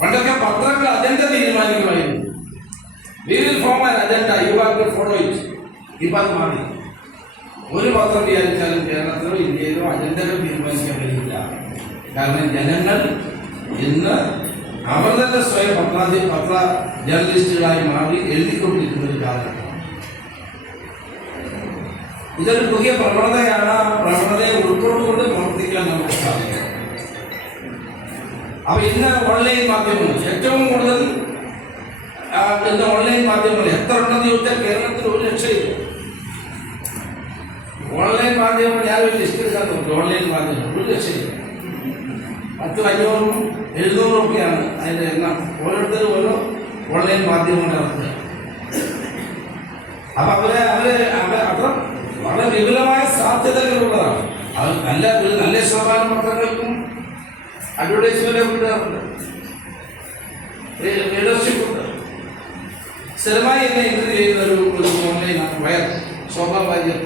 പണ്ടൊക്കെ പത്രങ്ങൾ agenda തീരുമാനിക്കുമായിരുന്നു. We will form an agenda, you have to follow it. ഇപ്പം അത് മാറി. ഒരു പത്രം വിചാരിച്ചാലും കേരളത്തിലോ ഇന്ത്യയിലോ അജണ്ടകൾ തീരുമാനിക്കാൻ കഴിയില്ല. കാരണം ജനങ്ങൾ ഇന്ന് അവർ തന്നെ സ്വയം പത്ര ജേർണലിസ്റ്റുകളായി മാറി എഴുതിക്കൊണ്ടിരിക്കുന്ന ഒരു കാലഘട്ടം. ഇതൊരു പുതിയ പ്രവണതയാണ്. ആ പ്രവണതയെ ഉൾക്കൊണ്ടുകൊണ്ട് പ്രവർത്തിക്കാൻ നമുക്ക് സാധിക്കും. അപ്പൊ ഇന്ന് ഓൺലൈൻ മാധ്യമങ്ങൾ ഏറ്റവും കൂടുതൽ ഇന്ന് ഓൺലൈൻ മാധ്യമങ്ങൾ എത്ര ഉണ്ടെന്ന് ചോദിച്ചാൽ കേരളത്തിൽ 1 ലക്ഷമില്ല. ഓൺലൈൻ മാധ്യമങ്ങൾ ഞാൻ ഒരു ലിസ്റ്റ് എടുക്കാൻ നോക്കി. ഓൺലൈൻ മാധ്യമങ്ങൾ 1 ലക്ഷമില്ല. 10, 500, 700 ഒക്കെയാണ് അതിൻ്റെ എണ്ണം. ഓരോരുത്തരും ഓരോ ഓൺലൈൻ മാധ്യമങ്ങൾ നടത്തുക. അപ്പൊ അത്ര വളരെ വിപുലമായ സാധ്യതകളുള്ളതാണ്. അത് നല്ല ശതമാനം പത്രങ്ങൾക്കും അഡ്വർടൈസ്മെന്റ് കിട്ടാറുണ്ട്, ലീഡർഷിപ്പ് ഉണ്ട്. സ്ഥിരമായി എന്നെ ഇന്റർവ്യൂ ചെയ്യുന്ന ഒരു ഓൺലൈനാണ് വയർ സ്വാഭാവികം.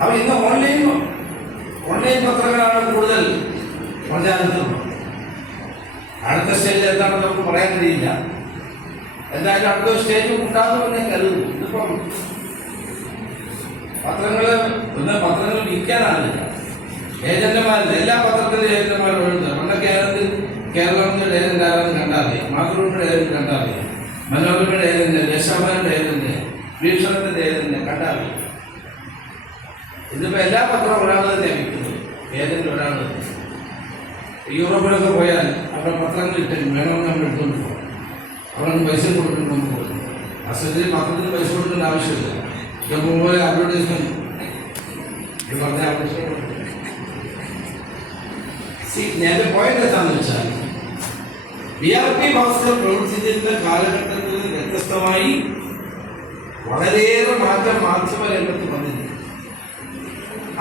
അപ്പൊ ഇന്ന് ഓൺലൈൻ പത്രങ്ങളാണ് കൂടുതൽ പ്രചാരത്തിലുള്ളത്. അടുത്ത സ്റ്റേജിൽ എന്താണെന്ന് നമുക്ക് പറയാൻ കഴിയില്ല. എന്തായാലും അടുത്ത സ്റ്റേജ് ഉണ്ടാകുമെന്നേ കരുതുന്നു. ഇതിപ്പം പത്രങ്ങൾ വിൽക്കാനാണില്ല. ഏജന്റുമാരില്ല. എല്ലാ പത്രത്തിലും ഏജന്റുമാരും എഴുതുന്നത്. പണ്ടൊക്കെ കേരളത്തിന്റെ ഏജന്റ് ആരാന്ന് കണ്ടാൽ മതി, മാതൃഭൂമിയുടെ ഏജന്റ് കണ്ടാൽ മതി, മനോരമയുടെ ഏജന്റ്, ദേശാഭിമാനിയുടെ ഏജന്റ്, വീക്ഷണത്തിന്റെ ഏജന്റ് കണ്ടാൽ മതി. ഇതിപ്പോ എല്ലാ പത്രവും ഒരാൾ തന്നെ വിൽക്കുന്നത്. ഏജന്റ് ഒരാൾ. യൂറോപ്പിലൊക്കെ പോയാൽ അവിടെ പത്രങ്ങൾ ഇട്ട് വേണമെന്ന് നമ്മൾ എടുത്തുകൊണ്ട് പോകും. അവർക്ക് പൈസ കൊടുക്കണം. നമുക്ക് പോകും. അസത്തിൽ പത്രത്തിന് പൈസ കൊടുക്കേണ്ട ആവശ്യമില്ല. പോലെ അഡ്വർടൈസ്മെന്റ് പറഞ്ഞ ആവശ്യം. എന്റെ പോയിന്റ് എന്താണെന്ന് വെച്ചാൽ VIP ഭാസ്കർ പ്രവർത്തിച്ചിരുന്ന കാലഘട്ടത്തിൽ വ്യത്യസ്തമായി വളരെയേറെ മാറ്റം മാധ്യമ രംഗത്ത് വന്നിരിക്കുന്നു.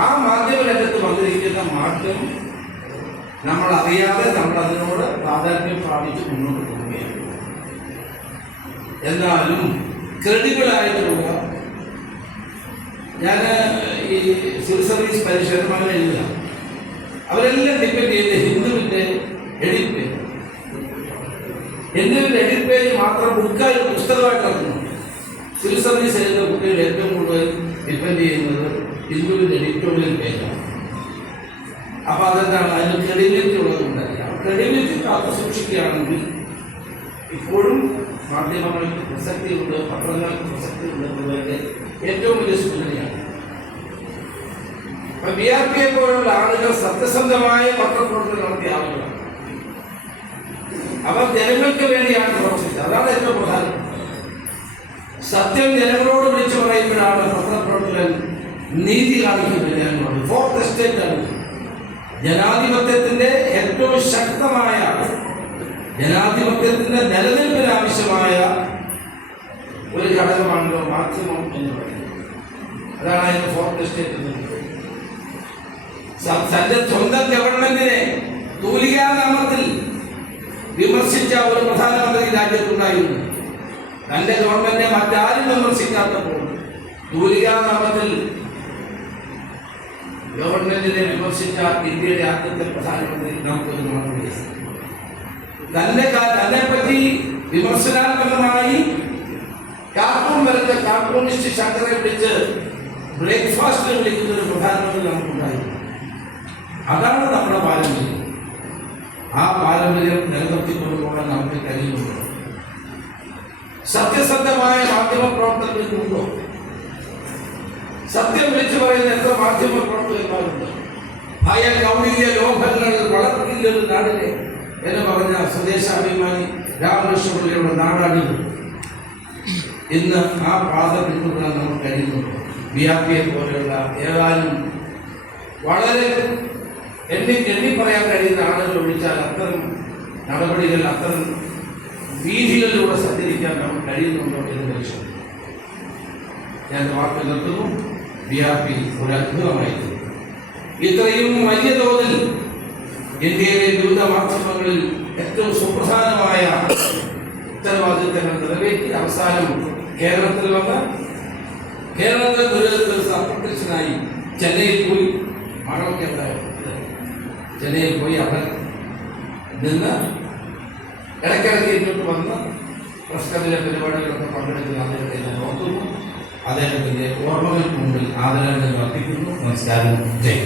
ആ മാധ്യമ രംഗത്ത് വന്നിരിക്കുന്ന മാറ്റം നമ്മൾ അറിയാതെ നമ്മൾ അതിനോട് പ്രാധാന്യം പ്രാപിച്ച് മുന്നോട്ട് പോവുകയാണ്. എന്നാലും ക്രെഡിബിളായിട്ടുള്ള ഞാൻ ഈ സിവിൽ സർവീസ് പരിശീലനം എഴുതുക അവരെല്ലാം ഡിപ്പെൻഡ് ചെയ്ത് ഹിന്ദുവിൻ്റെ എഡിറ്റ് പേജ്. ഹിന്ദുവിൻ്റെ എഡിറ്റ് പേജ് മാത്രം പുസ്തകമായിട്ട് ഇറക്കുന്നു. സിവിൽ സർവീസ് എഴുതുന്ന കുട്ടികൾ ഏറ്റവും കൂടുതൽ ഡിപ്പെൻഡ് ചെയ്യുന്നത് ഹിന്ദുവിൻ്റെ എഡിറ്റോറിയൽ പേജാണ്. അപ്പോൾ അതെന്താണ്, അതിന് ക്രെഡിബിലിറ്റി ഉള്ളതുകൊണ്ടല്ല. ക്രെഡിബിലിറ്റി കാത്തു സൂക്ഷിക്കുകയാണെങ്കിൽ ഇപ്പോഴും മാധ്യമങ്ങൾക്ക് പ്രസക്തിയുണ്ട്, പത്രങ്ങൾക്ക് പ്രസക്തിയുണ്ട് എന്നുള്ളതിൻ്റെ ഏറ്റവും വലിയ സൂചനയാണ്. അപ്പൊ VIP പോലുള്ള ആളുകൾ സത്യസന്ധമായ പത്രപ്രവർത്തനം നടത്തിയ ആളുകളാണ്. അവർ ജനങ്ങൾക്ക് വേണ്ടിയാണ് പ്രവർത്തിച്ചത്. അതാണ് ഏറ്റവും പ്രധാനം. സത്യം ജനങ്ങളോട് വിളിച്ചു പറയുമ്പോഴാണ് പത്രപ്രവർത്തകൻ നീതി കാണിക്കുന്നത്. ഫോർത്ത് എസ്റ്റേറ്റ് ആണ് ജനാധിപത്യത്തിന്റെ ഏറ്റവും ശക്തമായ, ജനാധിപത്യത്തിന്റെ നിലനിൽപ്പിന് ആവശ്യമായ ഒരു ഘടകമാണല്ലോ മാധ്യമം എന്ന് പറയുന്നത്. അതാണ് അതിന്റെ ഫോർത്ത് എസ്റ്റേറ്റ് എന്ന് പറയുന്നത്. തന്റെ സ്വന്തം ഗവൺമെന്റിനെ തൂലികാനാമത്തിൽ വിമർശിച്ച ഒരു പ്രധാനമന്ത്രി രാജ്യത്തുണ്ടായിരുന്നു. തന്റെ ഗവൺമെന്റിനെ മറ്റാരും വിമർശിക്കാത്തപ്പോൾ തൂലികാനാമത്തിൽ ഗവൺമെന്റിനെ വിമർശിച്ച ഇന്ത്യയുടെ ആദ്യത്തെ പ്രധാനമന്ത്രി നമുക്കൊരു മാതൃകയാണ്. തന്നെ പറ്റി വിമർശനാത്മകമായി കാർട്ടൂൺ വരച്ച കാർട്ടൂണിസ്റ്റ് ശങ്കരെ വിളിച്ച് ബ്രേക്ക്ഫാസ്റ്റ് വിളിക്കുന്ന ഒരു പ്രധാനമന്ത്രി നമുക്കുണ്ടായിരുന്നു. അതാണ് നമ്മുടെ പാരമ്പര്യം. ആ പാരമ്പര്യം നിലനിർത്തിക്കൊണ്ടുപോകാൻ നമുക്ക് കഴിയുന്നുണ്ട്. സത്യസന്ധമായ മാധ്യമ പ്രവർത്തകർക്കുണ്ടോ? സത്യം വിളിച്ചു പറയുന്ന എത്ര മാധ്യമ പ്രവർത്തകന്മാരുണ്ട്? ഭയകൗടില്യ ലോഭങ്ങൾ വളർത്തില്ലൊരു നാടിനെ എന്ന് പറഞ്ഞ സ്വദേശാഭിമാനി രാമകൃഷ്ണപിള്ളയുടെ നാടാണിത്. ഇന്ന് ആ പാത പിന്തുടരാൻ നമുക്ക് കഴിയുന്നുണ്ട്. VIP പോലെയുള്ള ഏതാനും വളരെ എണ്ണി പറയാൻ കഴിയുന്ന ആളുകൾ ഒഴിച്ചാൽ അത്തരം നടപടികൾ, അത്തരം വീഥികളിലൂടെ സഞ്ചരിക്കാൻ നമുക്ക് കഴിയുന്നുണ്ടോ എന്ന് പരിശോധിക്കും. ഞാൻ വാക്ക് നിർത്തുന്നു. VIP ഒരു അത്ഭുതമായിരുന്നു. ഇത്രയും വലിയ തോതിൽ ഇന്ത്യയിലെ വിവിധ മാധ്യമങ്ങളിൽ ഏറ്റവും സുപ്രധാനമായ ഉത്തരവാദിത്തങ്ങൾ നിറവേറ്റി അവസാനം കേരളത്തിൽ വന്ന് കേരളത്തിലെ ദുരിതത്തിൽ അപ്രത്യക്ഷനായി ചെന്നൈയിൽ പോയി മഴയൊക്കെ ഉണ്ടായിരുന്നു. ചെന്നൈയിൽ പോയി അവിടെ നിന്ന് ഇടയ്ക്കിടയ്ക്ക് ഇങ്ങോട്ട് വന്ന് പ്രസ് ക്ലബിലെ പരിപാടികളൊക്കെ പങ്കെടുക്കുന്ന അദ്ദേഹത്തെ ഞാൻ ഓർക്കുന്നു. അദ്ദേഹത്തിൻ്റെ ഓർമ്മകൾക്ക് മുമ്പിൽ ആദരാഞ്ജലി അർപ്പിക്കുന്നു. നമസ്കാരം. ജയ്.